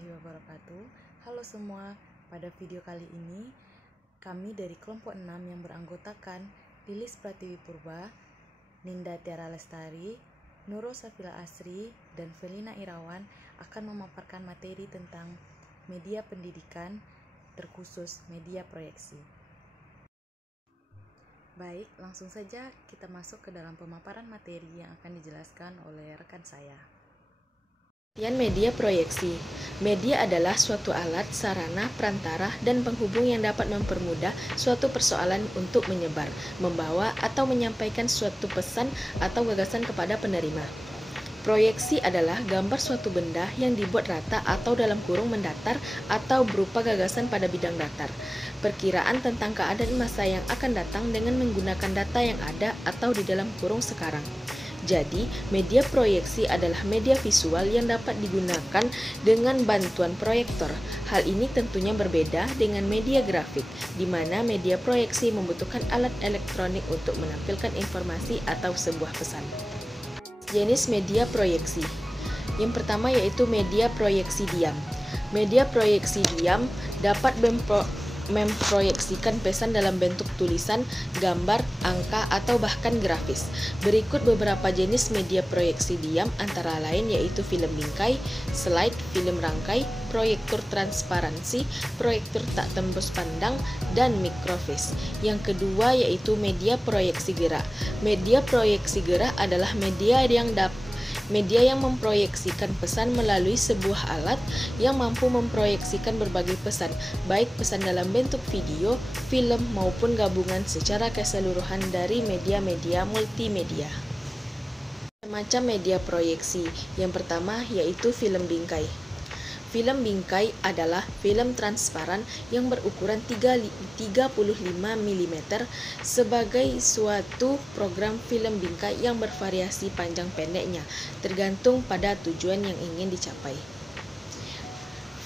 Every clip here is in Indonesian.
warahmatullahi wabarakatuh. Halo semua, pada video kali ini kami dari kelompok 6 yang beranggotakan Lilis Pratiwi Purba, Ninda Tiara Lestari, Nurul Safila Asri, dan Felina Irawan akan memaparkan materi tentang media pendidikan, terkhusus media proyeksi. Baik, langsung saja kita masuk ke dalam pemaparan materi yang akan dijelaskan oleh rekan saya. Media proyeksi. Media adalah suatu alat, sarana, perantara, dan penghubung yang dapat mempermudah suatu persoalan untuk menyebar, membawa, atau menyampaikan suatu pesan atau gagasan kepada penerima. Proyeksi adalah gambar suatu benda yang dibuat rata atau dalam kurung mendatar atau berupa gagasan pada bidang datar. Perkiraan tentang keadaan masa yang akan datang dengan menggunakan data yang ada atau di dalam kurung sekarang. Jadi, media proyeksi adalah media visual yang dapat digunakan dengan bantuan proyektor. Hal ini tentunya berbeda dengan media grafik, di mana media proyeksi membutuhkan alat elektronik untuk menampilkan informasi atau sebuah pesan. Jenis media proyeksi. Yang pertama yaitu media proyeksi diam. Media proyeksi diam dapat memproyeksikan pesan dalam bentuk tulisan, gambar, angka, atau bahkan grafis. Berikut beberapa jenis media proyeksi diam antara lain yaitu film bingkai, slide, film rangkai, proyektor transparansi, proyektor tak tembus pandang, dan mikrofiche. Yang kedua yaitu media proyeksi gerak. Media proyeksi gerak adalah media yang memproyeksikan pesan melalui sebuah alat yang mampu memproyeksikan berbagai pesan, baik pesan dalam bentuk video, film, maupun gabungan secara keseluruhan dari media-media multimedia. Macam media proyeksi. Yang pertama yaitu film bingkai. Film bingkai adalah film transparan yang berukuran 35 mm sebagai suatu program film bingkai yang bervariasi panjang pendeknya, tergantung pada tujuan yang ingin dicapai.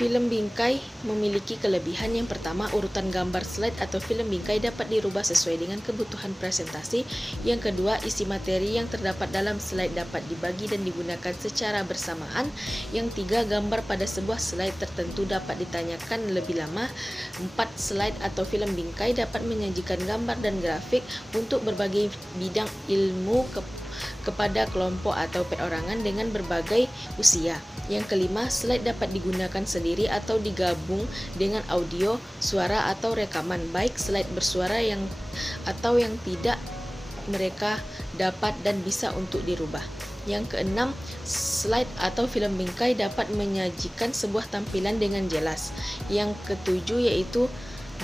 Film bingkai memiliki kelebihan yang pertama, urutan gambar slide atau film bingkai dapat dirubah sesuai dengan kebutuhan presentasi. Yang kedua, isi materi yang terdapat dalam slide dapat dibagi dan digunakan secara bersamaan. Yang tiga, gambar pada sebuah slide tertentu dapat ditanyakan lebih lama. 4, slide atau film bingkai dapat menyajikan gambar dan grafik untuk berbagai bidang ilmu kepada kelompok atau perorangan dengan berbagai usia. Yang kelima, slide dapat digunakan sendiri atau digabung dengan audio, suara, atau rekaman, baik slide bersuara atau yang tidak, mereka dapat dan bisa untuk dirubah. Yang keenam, slide atau film bingkai dapat menyajikan sebuah tampilan dengan jelas. Yang ketujuh yaitu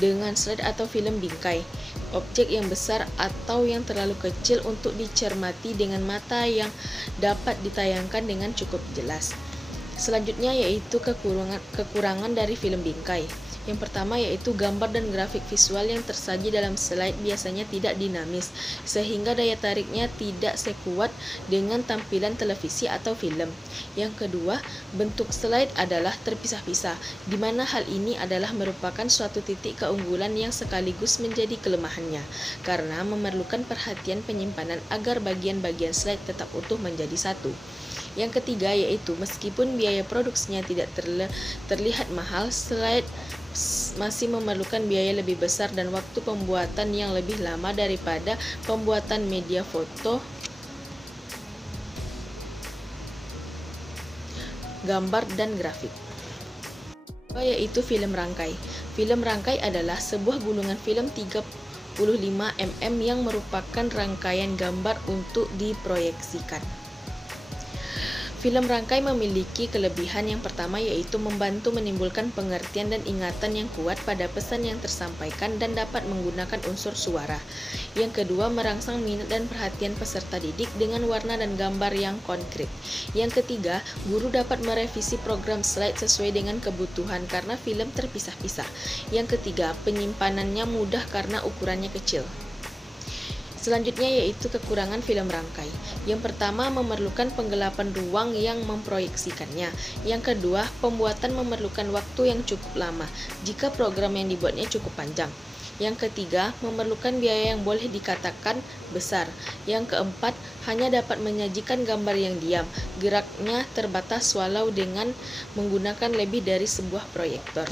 dengan slide atau film bingkai, objek yang besar atau yang terlalu kecil untuk dicermati dengan mata yang dapat ditayangkan dengan cukup jelas. Selanjutnya yaitu kekurangan dari film bingkai. Yang pertama yaitu gambar dan grafik visual yang tersaji dalam slide biasanya tidak dinamis, sehingga daya tariknya tidak sekuat dengan tampilan televisi atau film. Yang kedua, bentuk slide adalah terpisah-pisah, di mana hal ini adalah merupakan suatu titik keunggulan yang sekaligus menjadi kelemahannya, karena memerlukan perhatian penyimpanan agar bagian-bagian slide tetap utuh menjadi satu. Yang ketiga yaitu meskipun biaya produksinya tidak terlihat mahal, slide masih memerlukan biaya lebih besar dan waktu pembuatan yang lebih lama daripada pembuatan media foto, gambar, dan grafik. Yaitu film rangkai. Film rangkai adalah sebuah gulungan film 35 mm yang merupakan rangkaian gambar untuk diproyeksikan. Film rangkai memiliki kelebihan yang pertama yaitu membantu menimbulkan pengertian dan ingatan yang kuat pada pesan yang tersampaikan dan dapat menggunakan unsur suara. Yang kedua, merangsang minat dan perhatian peserta didik dengan warna dan gambar yang konkret. Yang ketiga, guru dapat merevisi program slide sesuai dengan kebutuhan karena film terpisah-pisah. Yang ketiga, penyimpanannya mudah karena ukurannya kecil. Selanjutnya yaitu kekurangan film rangkai. Yang pertama, memerlukan penggelapan ruang yang memproyeksikannya. Yang kedua, pembuatan memerlukan waktu yang cukup lama jika program yang dibuatnya cukup panjang. Yang ketiga, memerlukan biaya yang boleh dikatakan besar. Yang keempat, hanya dapat menyajikan gambar yang diam. Geraknya terbatas walau dengan menggunakan lebih dari sebuah proyektor.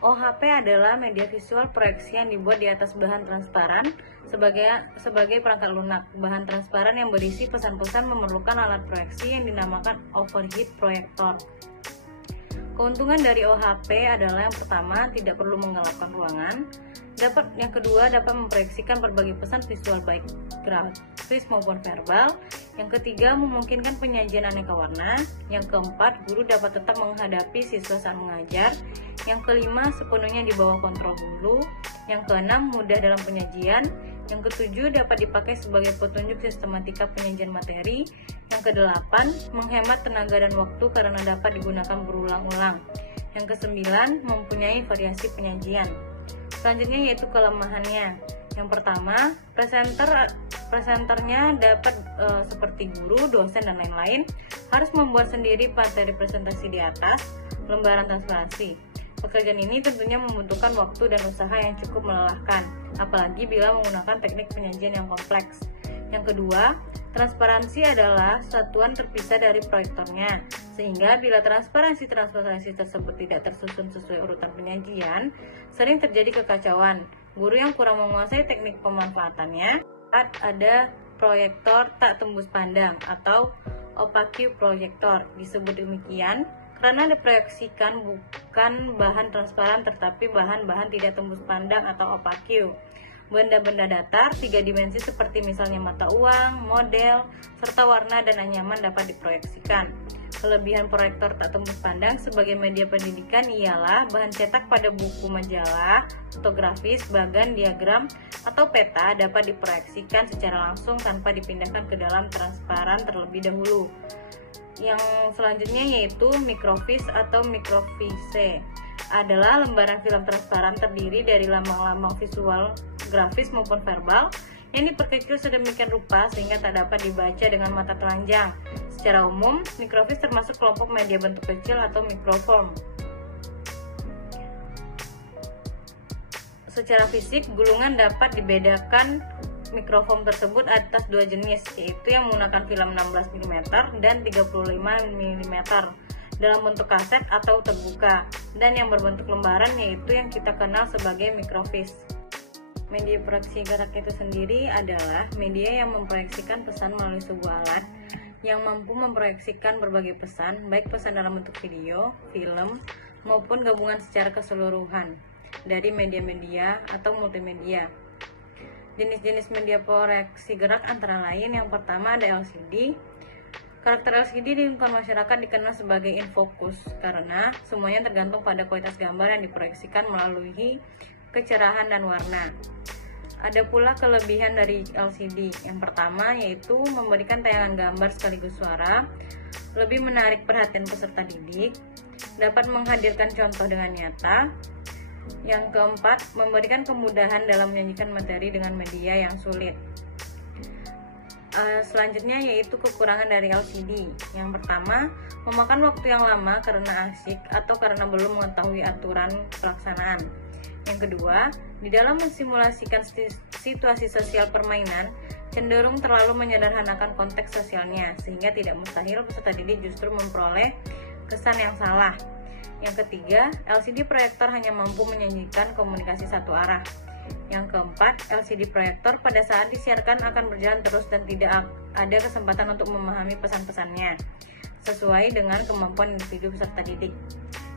OHP adalah media visual proyeksi yang dibuat di atas bahan transparan sebagai perangkat lunak. Bahan transparan yang berisi pesan-pesan memerlukan alat proyeksi yang dinamakan overhead proyektor. Keuntungan dari OHP adalah yang pertama, tidak perlu menggelapkan ruangan. Yang kedua, dapat memproyeksikan berbagai pesan visual baik grafis maupun verbal. Yang ketiga, memungkinkan penyajian aneka warna. Yang keempat, guru dapat tetap menghadapi siswa saat mengajar. Yang kelima, sepenuhnya di bawah kontrol guru. Yang keenam, mudah dalam penyajian. Yang ketujuh, dapat dipakai sebagai petunjuk sistematika penyajian materi. Yang kedelapan, menghemat tenaga dan waktu karena dapat digunakan berulang-ulang. Yang kesembilan, mempunyai variasi penyajian. Selanjutnya yaitu kelemahannya. Yang pertama, presenternya dapat seperti guru, dosen, dan lain-lain harus membuat sendiri materi presentasi di atas lembaran transparansi. Pekerjaan ini tentunya membutuhkan waktu dan usaha yang cukup melelahkan, apalagi bila menggunakan teknik penyajian yang kompleks. Yang kedua, transparansi adalah satuan terpisah dari proyektornya, sehingga bila transparansi tersebut tidak tersusun sesuai urutan penyajian, sering terjadi kekacauan. Guru yang kurang menguasai teknik pemanfaatannya, ada proyektor tak tembus pandang atau opaque proyektor. Disebut demikian karena diproyeksikan bukan bahan transparan tetapi bahan-bahan tidak tembus pandang atau opaque. Benda-benda datar 3 dimensi seperti misalnya mata uang, model, serta warna dan anyaman dapat diproyeksikan. Kelebihan proyektor tak tembus pandang sebagai media pendidikan ialah bahan cetak pada buku majalah, fotografis, bagan, diagram, atau peta dapat diproyeksikan secara langsung tanpa dipindahkan ke dalam transparan terlebih dahulu. Yang selanjutnya yaitu mikrofis atau mikrofise adalah lembaran film transparan terdiri dari lambang-lambang visual, grafis maupun verbal yang diperkecil sedemikian rupa sehingga tak dapat dibaca dengan mata telanjang. Secara umum, mikrofis termasuk kelompok media bentuk kecil atau mikrofilm. Secara fisik, gulungan dapat dibedakan mikrofilm tersebut atas 2 jenis, yaitu yang menggunakan film 16 mm dan 35 mm dalam bentuk kaset atau terbuka, dan yang berbentuk lembaran yaitu yang kita kenal sebagai mikrofis. Media proyeksi gerak itu sendiri adalah media yang memproyeksikan pesan melalui sebuah alat yang mampu memproyeksikan berbagai pesan, baik pesan dalam bentuk video, film, maupun gabungan secara keseluruhan dari media-media atau multimedia. Jenis-jenis media proyeksi gerak antara lain yang pertama ada LCD. Karakter LCD di lingkungan masyarakat dikenal sebagai in focus karena semuanya tergantung pada kualitas gambar yang diproyeksikan melalui kecerahan dan warna. Ada pula kelebihan dari LCD. Yang pertama yaitu memberikan tayangan gambar sekaligus suara, lebih menarik perhatian peserta didik, dapat menghadirkan contoh dengan nyata. Yang keempat, memberikan kemudahan dalam menyajikan materi dengan media yang sulit. Selanjutnya yaitu kekurangan dari LCD. Yang pertama, memakan waktu yang lama karena asyik atau karena belum mengetahui aturan pelaksanaan. Yang kedua, di dalam mensimulasikan situasi sosial permainan, cenderung terlalu menyederhanakan konteks sosialnya, sehingga tidak mustahil peserta didik justru memperoleh kesan yang salah. Yang ketiga, LCD proyektor hanya mampu menyajikan komunikasi satu arah. Yang keempat, LCD proyektor pada saat disiarkan akan berjalan terus dan tidak ada kesempatan untuk memahami pesan-pesannya, sesuai dengan kemampuan individu peserta didik.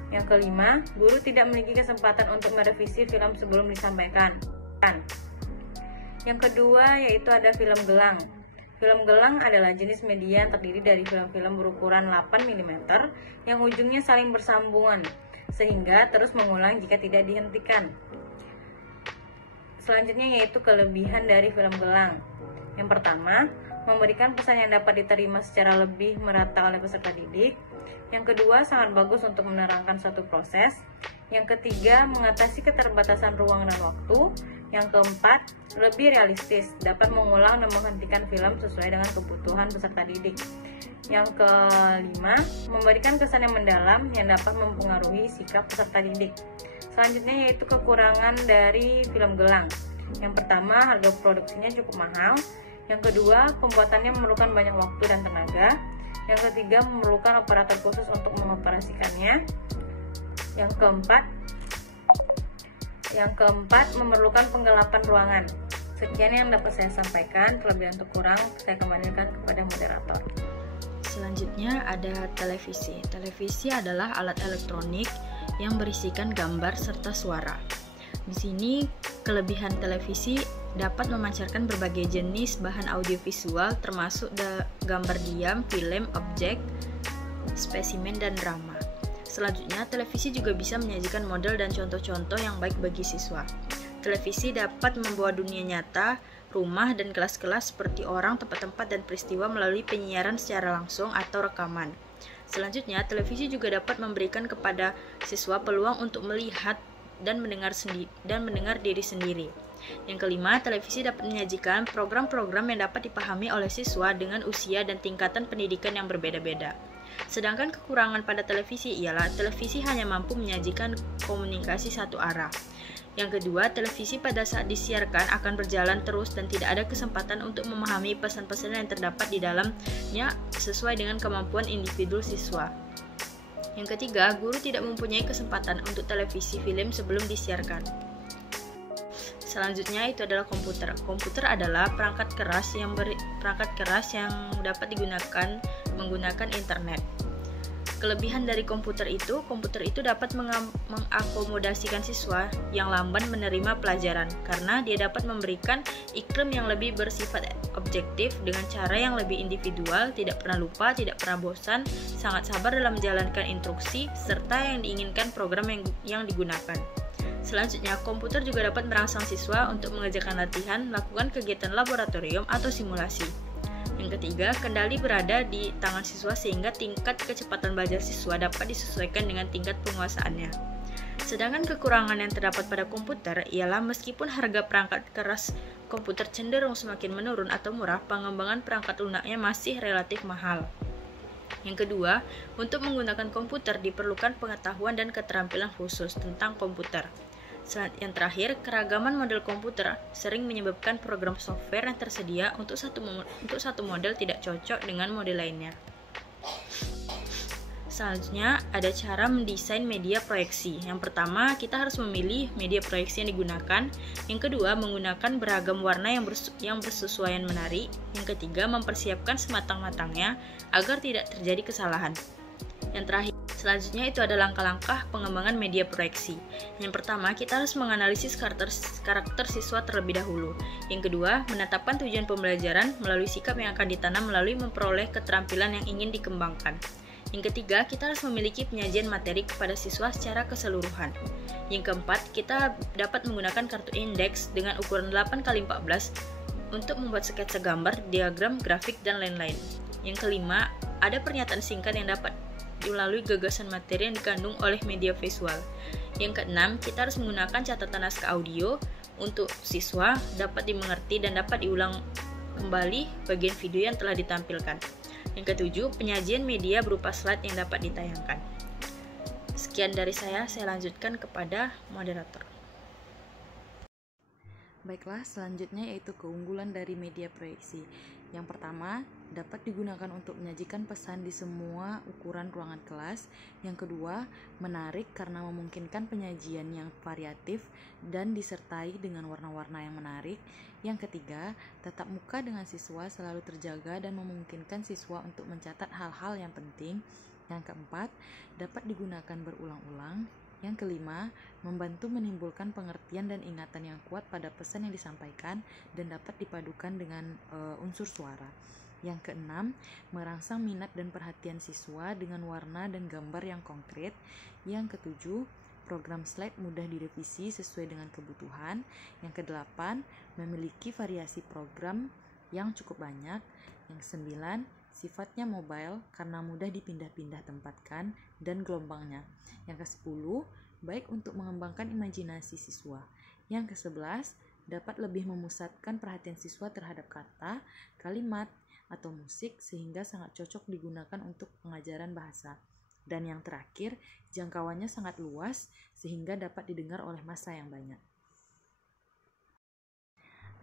Yang kelima, guru tidak memiliki kesempatan untuk merevisi film sebelum disampaikan. Yang kedua yaitu ada film gelang. Film gelang adalah jenis media yang terdiri dari film-film berukuran 8 mm yang ujungnya saling bersambungan, sehingga terus mengulang jika tidak dihentikan. Selanjutnya yaitu kelebihan dari film gelang. Yang pertama, memberikan pesan yang dapat diterima secara lebih merata oleh peserta didik. Yang kedua, sangat bagus untuk menerangkan suatu proses. Yang ketiga, mengatasi keterbatasan ruang dan waktu. Yang keempat, lebih realistis, dapat mengulang dan menghentikan film sesuai dengan kebutuhan peserta didik. Yang kelima, memberikan kesan yang mendalam yang dapat mempengaruhi sikap peserta didik. Selanjutnya yaitu kekurangan dari film gelang. Yang pertama, harga produksinya cukup mahal. Yang kedua, pembuatannya memerlukan banyak waktu dan tenaga. Yang ketiga, memerlukan operator khusus untuk mengoperasikannya. Yang keempat, memerlukan penggelapan ruangan. Sekian yang dapat saya sampaikan. Kelebihan atau kurang, saya kembalikan kepada moderator. Selanjutnya ada televisi. Televisi adalah alat elektronik yang berisikan gambar serta suara. Di sini kelebihan televisi dapat memancarkan berbagai jenis bahan audiovisual termasuk gambar diam, film, objek, spesimen, dan drama. Selanjutnya, televisi juga bisa menyajikan model dan contoh-contoh yang baik bagi siswa. Televisi dapat membawa dunia nyata, rumah, dan kelas-kelas seperti orang, tempat-tempat, dan peristiwa melalui penyiaran secara langsung atau rekaman. Selanjutnya, televisi juga dapat memberikan kepada siswa peluang untuk melihat dan mendengar diri sendiri. Yang kelima, televisi dapat menyajikan program-program yang dapat dipahami oleh siswa dengan usia dan tingkatan pendidikan yang berbeda-beda. Sedangkan kekurangan pada televisi ialah televisi hanya mampu menyajikan komunikasi satu arah. Yang kedua, televisi pada saat disiarkan akan berjalan terus dan tidak ada kesempatan untuk memahami pesan-pesan yang terdapat di dalamnya sesuai dengan kemampuan individu siswa. Yang ketiga, guru tidak mempunyai kesempatan untuk televisi film sebelum disiarkan. Selanjutnya itu adalah komputer. Komputer adalah perangkat keras yang dapat digunakan menggunakan internet. Kelebihan dari komputer itu dapat mengakomodasikan siswa yang lamban menerima pelajaran karena dia dapat memberikan iklim yang lebih bersifat objektif dengan cara yang lebih individual, tidak pernah lupa, tidak pernah bosan, sangat sabar dalam menjalankan instruksi, serta yang diinginkan program yang digunakan. Selanjutnya, komputer juga dapat merangsang siswa untuk mengerjakan latihan, melakukan kegiatan laboratorium atau simulasi. Yang ketiga, kendali berada di tangan siswa sehingga tingkat kecepatan belajar siswa dapat disesuaikan dengan tingkat penguasaannya. Sedangkan kekurangan yang terdapat pada komputer ialah meskipun harga perangkat keras komputer cenderung semakin menurun atau murah, pengembangan perangkat lunaknya masih relatif mahal. Yang kedua, untuk menggunakan komputer diperlukan pengetahuan dan keterampilan khusus tentang komputer. Yang terakhir, keragaman model komputer sering menyebabkan program software yang tersedia untuk satu model tidak cocok dengan model lainnya. Selanjutnya, ada cara mendesain media proyeksi. Yang pertama, kita harus memilih media proyeksi yang digunakan. Yang kedua, menggunakan beragam warna yang bersesuaian menarik. Yang ketiga, mempersiapkan sematang-matangnya agar tidak terjadi kesalahan. Yang terakhir, selanjutnya itu ada langkah-langkah pengembangan media proyeksi. Yang pertama, kita harus menganalisis karakter siswa terlebih dahulu. Yang kedua, menetapkan tujuan pembelajaran melalui sikap yang akan ditanam melalui memperoleh keterampilan yang ingin dikembangkan. Yang ketiga, kita harus memiliki penyajian materi kepada siswa secara keseluruhan. Yang keempat, kita dapat menggunakan kartu indeks dengan ukuran 8x14 untuk membuat sketsa gambar, diagram, grafik, dan lain-lain. Yang kelima, ada pernyataan singkat yang dapat melalui gagasan materi yang dikandung oleh media visual. Yang keenam, kita harus menggunakan catatan naskah audio untuk siswa dapat dimengerti dan dapat diulang kembali bagian video yang telah ditampilkan. Yang ketujuh, penyajian media berupa slide yang dapat ditayangkan. Sekian dari saya lanjutkan kepada moderator. Baiklah, selanjutnya yaitu keunggulan dari media proyeksi. Yang pertama, dapat digunakan untuk menyajikan pesan di semua ukuran ruangan kelas. Yang kedua, menarik karena memungkinkan penyajian yang variatif dan disertai dengan warna-warna yang menarik. Yang ketiga, tatap muka dengan siswa selalu terjaga dan memungkinkan siswa untuk mencatat hal-hal yang penting. Yang keempat, dapat digunakan berulang-ulang. Yang kelima, membantu menimbulkan pengertian dan ingatan yang kuat pada pesan yang disampaikan dan dapat dipadukan dengan unsur suara. Yang keenam, merangsang minat dan perhatian siswa dengan warna dan gambar yang konkret. Yang ketujuh, program slide mudah direvisi sesuai dengan kebutuhan. Yang kedelapan, memiliki variasi program yang cukup banyak. Yang kesembilan, sifatnya mobile karena mudah dipindah-pindah tempatkan dan gelombangnya. Yang ke-10, baik untuk mengembangkan imajinasi siswa. Yang ke-11, dapat lebih memusatkan perhatian siswa terhadap kata, kalimat, atau musik sehingga sangat cocok digunakan untuk pengajaran bahasa. Dan yang terakhir, jangkauannya sangat luas sehingga dapat didengar oleh massa yang banyak.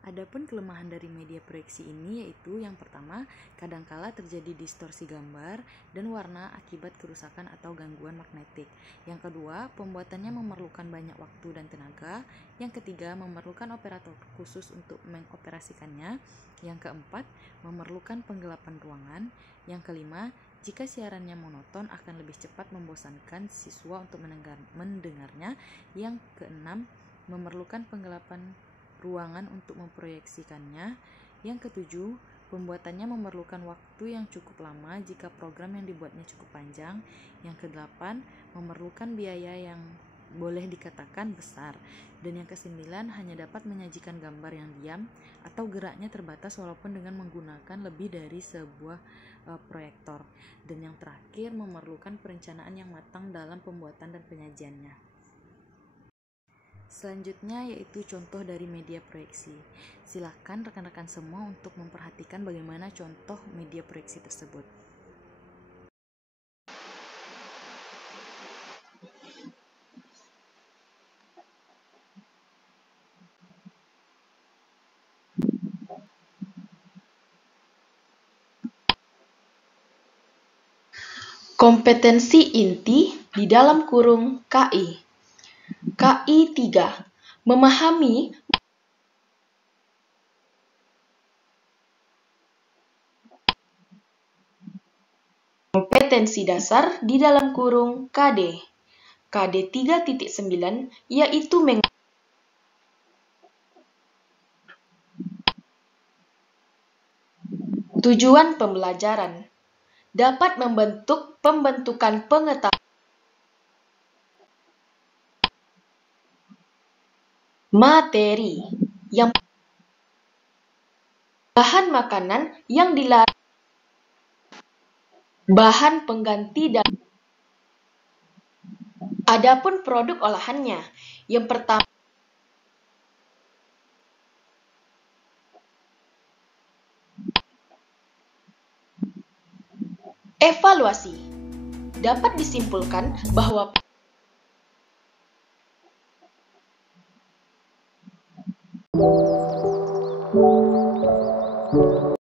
Adapun kelemahan dari media proyeksi ini yaitu yang pertama, kadangkala terjadi distorsi gambar dan warna akibat kerusakan atau gangguan magnetik. Yang kedua, pembuatannya memerlukan banyak waktu dan tenaga. Yang ketiga, memerlukan operator khusus untuk mengoperasikannya. Yang keempat, memerlukan penggelapan ruangan. Yang kelima, jika siarannya monoton akan lebih cepat membosankan siswa untuk mendengarnya. Yang keenam, memerlukan penggelapan ruangan untuk memproyeksikannya. Yang ketujuh, pembuatannya memerlukan waktu yang cukup lama jika program yang dibuatnya cukup panjang. Yang kedelapan, memerlukan biaya yang boleh dikatakan besar. Dan yang kesembilan, hanya dapat menyajikan gambar yang diam atau geraknya terbatas walaupun dengan menggunakan lebih dari sebuah proyektor. Dan yang terakhir, memerlukan perencanaan yang matang dalam pembuatan dan penyajiannya. Selanjutnya yaitu contoh dari media proyeksi. Silakan rekan-rekan semua untuk memperhatikan bagaimana contoh media proyeksi tersebut. Kompetensi inti di dalam kurung KI. KI 3. Memahami kompetensi dasar di dalam kurung KD. KD 3.9 yaitu tujuan pembelajaran. Dapat membentuk pembentukan pengetahuan materi yang bahan makanan yang dilarang, bahan pengganti dan adapun produk olahannya. Yang pertama, evaluasi. Dapat disimpulkan bahwa